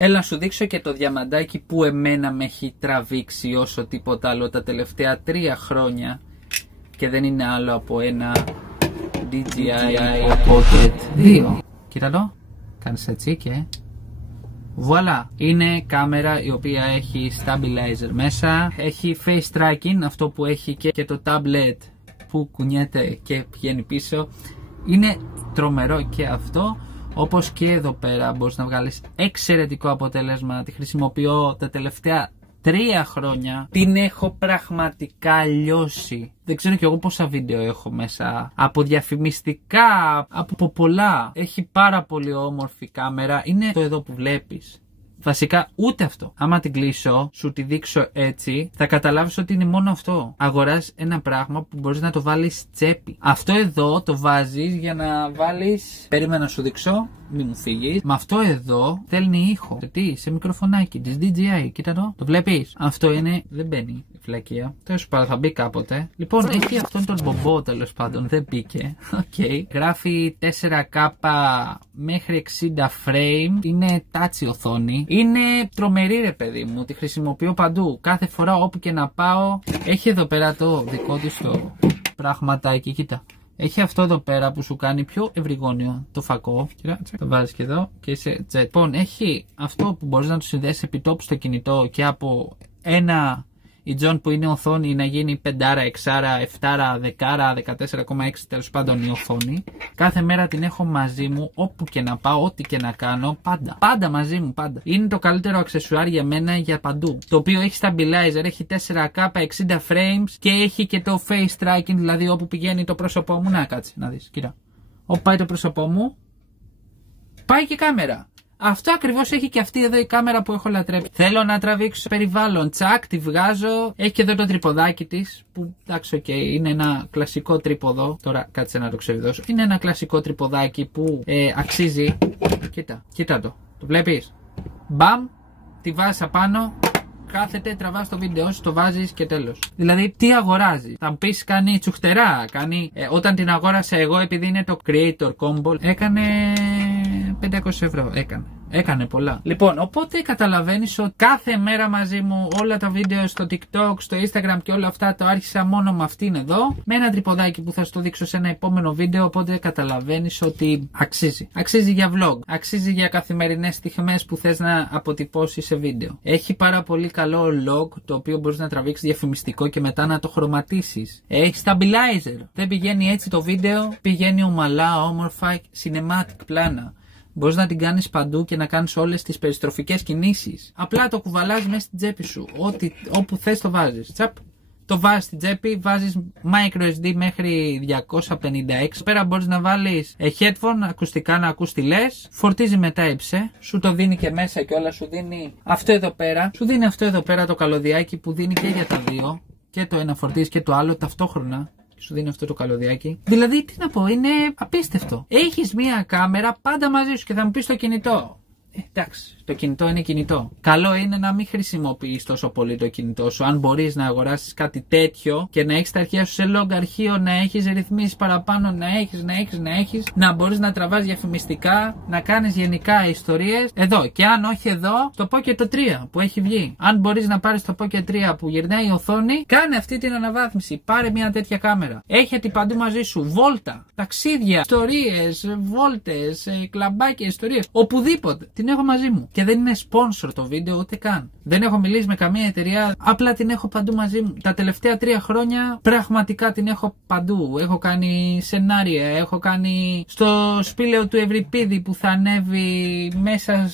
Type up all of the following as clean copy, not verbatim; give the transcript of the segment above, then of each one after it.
Έλα να σου δείξω και το διαμαντάκι που εμένα με έχει τραβήξει όσο τίποτα άλλο τα τελευταία 3 χρόνια και δεν είναι άλλο από ένα DJI Pocket 2. Κοίτα το, κάνεις έτσι και voilà, είναι κάμερα η οποία έχει stabilizer μέσα, έχει face tracking, αυτό που έχει και το tablet που κουνιέται και πηγαίνει πίσω. Είναι τρομερό και αυτό. Όπως και εδώ πέρα μπορείς να βγάλεις εξαιρετικό αποτέλεσμα. Τη χρησιμοποιώ τα τελευταία 3 χρόνια. Την έχω πραγματικά λιώσει. Δεν ξέρω κι εγώ πόσα βίντεο έχω μέσα. Από διαφημιστικά, από πολλά. Έχει πάρα πολύ όμορφη κάμερα. Είναι το εδώ που βλέπεις. Βασικά ούτε αυτό. Άμα την κλείσω, σου τη δείξω έτσι, θα καταλάβεις ότι είναι μόνο αυτό. Αγοράζεις ένα πράγμα που μπορείς να το βάλεις τσέπη. Αυτό εδώ το βάζεις για να βάλεις. Περίμενα να σου δείξω, μην μου φύγεις. Με αυτό εδώ στέλνει ήχο. Σε μικροφωνάκι της DJI. Κοίτα το βλέπεις. Αυτό είναι. Δεν μπαίνει η φλακία. Τέλος πάντων θα μπει κάποτε. Λοιπόν, έχει αυτόν τον μπομπό τέλος πάντων. Δεν μπήκε. Okay. Γράφει 4K μέχρι 60 frame. Είναι touch οθόνη. Είναι τρομερή ρε παιδί μου. Τη χρησιμοποιώ παντού. Κάθε φορά όπου και να πάω. Έχει εδώ πέρα το δικό της το πραγματάκι. Κοίτα. Έχει αυτό εδώ πέρα που σου κάνει πιο ευρυγόνιο το φακό. Κοίτα, το βάζεις και εδώ και είσαι jet. Λοιπόν, έχει αυτό που μπορείς να το συνδέσεις επί τόπου στο κινητό και από ένα η που είναι οθόνη να γίνει 5, 6, 7, 10, 14,6 τέλος πάντων η οθόνη. Κάθε μέρα την έχω μαζί μου όπου και να πάω, ό,τι και να κάνω, πάντα. Πάντα μαζί μου, πάντα. Είναι το καλύτερο αξεσουάρ για μένα για παντού. Το οποίο έχει stabilizer, έχει 4K 60 frames και έχει και το face tracking, δηλαδή όπου πηγαίνει το πρόσωπό μου. Να κάτσε να δεις, κοίτα. Όπου πάει το πρόσωπό μου, πάει και κάμερα. Αυτό ακριβώς έχει και αυτή εδώ η κάμερα που έχω λατρέψει. Θέλω να τραβήξω περιβάλλον. Τσακ, τη βγάζω. Έχει και εδώ το τρυποδάκι της. Που εντάξει, okay, είναι ένα κλασικό τρίποδο. Τώρα κάτσε να το ξεβιδώσω. Είναι ένα κλασικό τρυποδάκι που αξίζει. Κοίτα το. Το βλέπεις. Μπαμ, τη βάζεις απάνω. Κάθεται, τραβάς το βίντεο σου, το βάζεις και τέλος. Δηλαδή, τι αγοράζεις. Θα μου πεις κάνει τσουχτερά. Όταν την αγόρασα εγώ, επειδή είναι το Creator Combo, έκανε 500 ευρώ. Έκανε πολλά. Λοιπόν, οπότε καταλαβαίνεις ότι κάθε μέρα μαζί μου όλα τα βίντεο στο TikTok, στο Instagram και όλα αυτά το άρχισα μόνο με αυτήν εδώ. Με ένα τρυποδάκι που θα σου το δείξω σε ένα επόμενο βίντεο. Οπότε καταλαβαίνεις ότι αξίζει. Αξίζει για vlog. Αξίζει για καθημερινές στιγμές που θες να αποτυπώσεις σε βίντεο. Έχει πάρα πολύ καλό log το οποίο μπορείς να τραβήξεις διαφημιστικό και μετά να το χρωματίσεις. Έχει stabilizer. Δεν πηγαίνει έτσι το βίντεο. Πηγαίνει ομαλά, όμορφα, cinematic πλάνα. Μπορείς να την κάνεις παντού και να κάνεις όλες τις περιστροφικές κινήσεις. Απλά το κουβαλάς μέσα στην τσέπη σου. Όπου θες το βάζεις. Τσαπ. Το βάζεις στην τσέπη, βάζεις microSD μέχρι 256. Πέρα μπορείς να βάλεις headphone, ακουστικά να ακούς τι λες. Φορτίζει με Type-C. Σου το δίνει και μέσα και όλα. Σου δίνει αυτό εδώ πέρα. Σου δίνει αυτό εδώ πέρα το καλωδιάκι που δίνει και για τα δύο. Και το ένα φορτίζει και το άλλο ταυτόχρονα. Σου δίνει αυτό το καλωδιάκι. Δηλαδή, τι να πω, είναι απίστευτο. Έχεις μία κάμερα πάντα μαζί σου και θα μου πεις το κινητό. Εντάξει, το κινητό είναι κινητό. Καλό είναι να μην χρησιμοποιείς τόσο πολύ το κινητό σου. Αν μπορείς να αγοράσεις κάτι τέτοιο και να έχεις τα αρχεία σου σε log αρχείο, να έχεις ρυθμίσεις παραπάνω, να έχεις, να μπορείς να τραβάς διαφημιστικά, να κάνεις γενικά ιστορίες. Εδώ. Και αν όχι εδώ, το Pocket 3 που έχει βγει. Αν μπορείς να πάρεις το Pocket 3 που γυρνάει η οθόνη, κάνε αυτή την αναβάθμιση. Πάρε μια τέτοια κάμερα. Έχετε παντού μαζί σου βόλτα, ταξίδια, ιστορίες, βόλτες, κλαμπάκια, ιστορίες. Οπουδήποτε. Την έχω μαζί μου. Και δεν είναι sponsor το βίντεο ούτε καν. Δεν έχω μιλήσει με καμία εταιρεία. Απλά την έχω παντού μαζί μου. Τα τελευταία 3 χρόνια πραγματικά την έχω παντού. Έχω κάνει σενάρια. Έχω κάνει στο σπήλαιο του Ευρυπίδη που θα ανέβει μέσα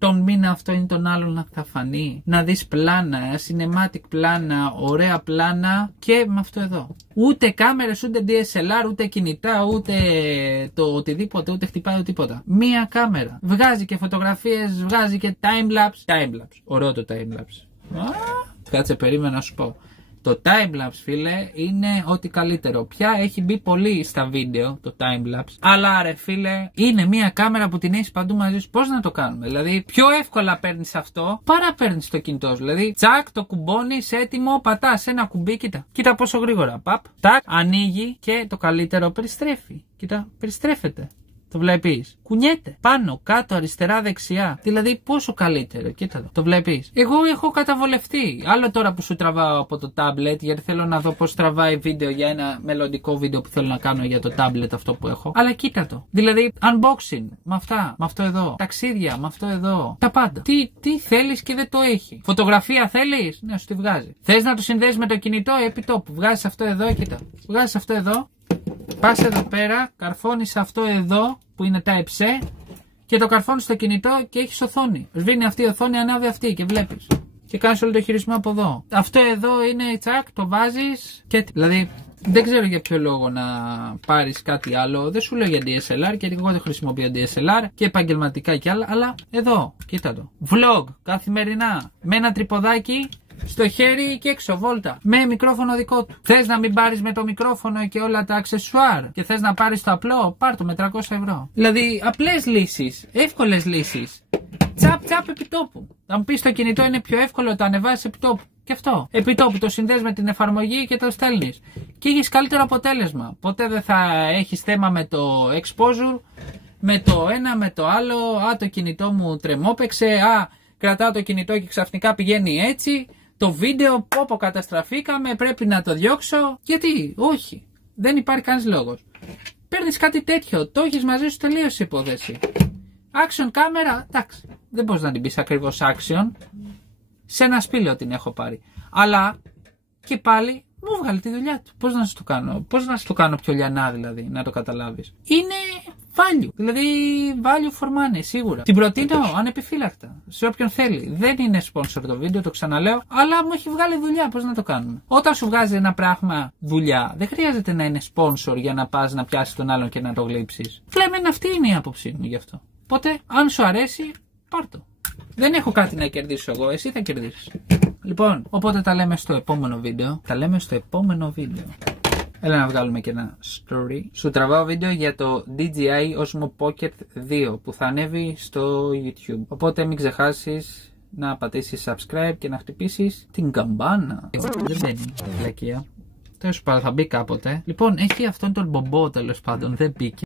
τον μήνα αυτό ή τον άλλον να θα φανεί. Να δεις πλάνα, cinematic πλάνα, ωραία πλάνα και με αυτό εδώ. Ούτε κάμερες, ούτε DSLR, ούτε κινητά, ούτε το οτιδήποτε, ούτε χτυπάει τίποτα. Μία κάμερα. Βγάζει και φωτογραφίες, βγάζει και timelapse. Timelapse. Ωραίο το timelapse. Κάτσε, περίμενα να σου πω. Το timelapse, φίλε, είναι ό,τι καλύτερο. Πια έχει μπει πολύ στα βίντεο το timelapse. Αλλά ρε φίλε, είναι μια κάμερα που την έχεις παντού μαζί σου. Πώς να το κάνουμε? Δηλαδή, πιο εύκολα παίρνεις αυτό παρά παίρνεις το κινητό σου. Δηλαδή, τσακ, το κουμπώνεις, έτοιμο, πατάς ένα κουμπί, κοίτα πόσο γρήγορα. Παπ, τάκ, ανοίγει και το καλύτερο περιστρέφει. Κοίτα, περιστρέφεται. Το βλέπεις. Κουνιέται. Πάνω, κάτω, αριστερά, δεξιά. Δηλαδή πόσο καλύτερο. Κοίτα το. Το βλέπεις. Εγώ έχω καταβολευτεί. Άλλο τώρα που σου τραβάω από το tablet, γιατί θέλω να δω πώς τραβάει βίντεο για ένα μελλοντικό βίντεο που θέλω να κάνω για το tablet αυτό που έχω. Αλλά κοίτα το. Δηλαδή unboxing με αυτά, με αυτό εδώ. Ταξίδια με αυτό εδώ. Τα πάντα. Τι θέλεις και δεν το έχει. Φωτογραφία θέλεις? Ναι, σου τη βγάζει. Θες να το συνδέσεις με το κινητό? Επί τόπου. Βγάζεις αυτό εδώ, κοίτα. Βγάζεις αυτό εδώ. Πας εδώ πέρα, καρφώνεις αυτό εδώ που είναι Type-C και το καρφώνεις στο κινητό και έχεις οθόνη. Σβήνει αυτή η οθόνη, ανάβει αυτή και βλέπεις. Και κάνεις όλο το χειρισμό από εδώ. Αυτό εδώ είναι τσακ, το βάζεις και. Δηλαδή δεν ξέρω για ποιο λόγο να πάρεις κάτι άλλο. Δεν σου λέω για DSLR γιατί εγώ δεν χρησιμοποιώ DSLR και επαγγελματικά και άλλα. Αλλά εδώ, κοίτα το. Vlog καθημερινά με ένα τρυποδάκι. Στο χέρι και έξω, βόλτα. Με μικρόφωνο δικό του. Θες να μην πάρεις με το μικρόφωνο και όλα τα αξεσουάρ και θες να πάρεις το απλό, πάρ' το με 300 ευρώ. Δηλαδή, απλές λύσεις, εύκολες λύσεις. Τσαπ επιτόπου. Αν πεις το κινητό είναι πιο εύκολο, το ανεβάζεις επιτόπου. Και αυτό. Επιτόπου το συνδέεις με την εφαρμογή και το στέλνεις. Και έχεις καλύτερο αποτέλεσμα. Ποτέ δεν θα έχεις θέμα με το exposure, με το ένα, με το άλλο. Α, το κινητό μου τρεμόπαιξε. Α, κρατάω το κινητό και ξαφνικά πηγαίνει έτσι. Το βίντεο, πω καταστραφήκαμε, πρέπει να το διώξω. Γιατί, όχι. Δεν υπάρχει κανείς λόγος. Παίρνεις κάτι τέτοιο, το έχεις μαζί σου, τελείωσε η υπόθεση. Action κάμερα, εντάξει. Δεν μπορείς να την πεις ακριβώς action. Σε ένα σπήλαιο την έχω πάρει. Αλλά και πάλι μου βγάλει τη δουλειά του. Πώς να σου το κάνω πιο λιανά δηλαδή, να το καταλάβεις. Είναι value. Δηλαδή value for money, σίγουρα. Την προτείνω ανεπιφύλακτα σε όποιον θέλει. Δεν είναι sponsor το βίντεο, το ξαναλέω, αλλά μου έχει βγάλει δουλειά. Πώς να το κάνουμε. Όταν σου βγάζει ένα πράγμα δουλειά, δεν χρειάζεται να είναι sponsor για να πας να πιάσεις τον άλλον και να το γλύψεις. Φλέμεν, αυτή είναι η άποψή μου γι' αυτό. Οπότε, αν σου αρέσει, πάρ' το. Δεν έχω κάτι να κερδίσω εγώ, εσύ θα κερδίσεις. Λοιπόν, οπότε τα λέμε στο επόμενο βίντεο. Έλα να βγάλουμε και ένα story. Σου τραβάω βίντεο για το DJI Osmo Pocket 2 που θα ανέβει στο YouTube. Οπότε μην ξεχάσεις να πατήσεις subscribe και να χτυπήσεις την καμπάνα. Δεν μπαίνει η βλακεία. Τέλος πάντων θα μπει κάποτε. Λοιπόν, έχει αυτόν τον μπομπό τέλος πάντων, δεν μπήκε.